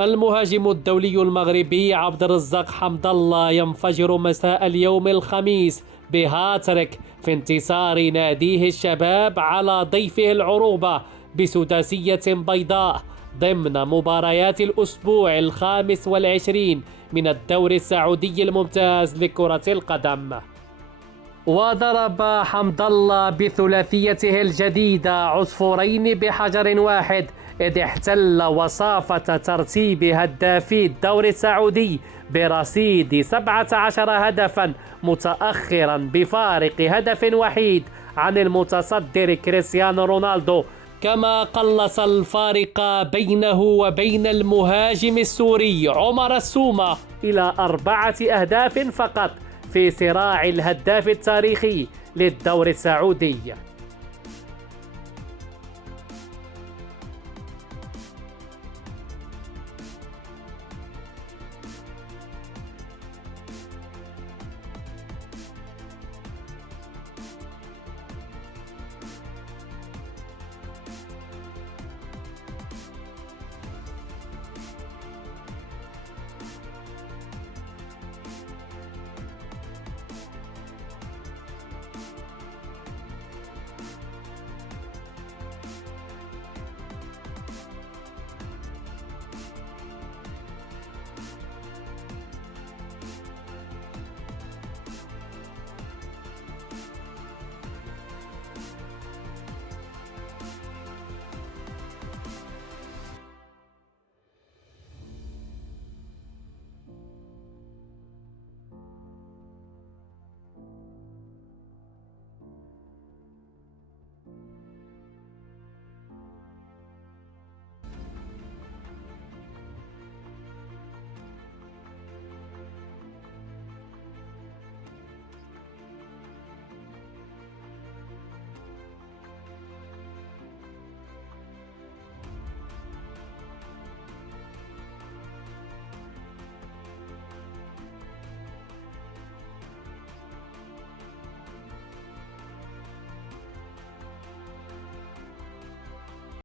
المهاجم الدولي المغربي عبد الرزاق حمد الله ينفجر مساء اليوم الخميس بهاتريك في انتصار ناديه الشباب على ضيفه العروبة بسداسية بيضاء ضمن مباريات الأسبوع 25 من الدوري السعودي الممتاز لكرة القدم. وضرب حمد الله بثلاثيته الجديدة عصفورين بحجر واحد، إذ احتل وصافة ترتيب هدافي الدوري السعودي برصيد 17 هدفا، متأخرا بفارق هدف وحيد عن المتصدر كريستيانو رونالدو، كما قلص الفارق بينه وبين المهاجم السوري عمر السومة إلى 4 أهداف فقط في صراع الهداف التاريخي للدوري السعودي.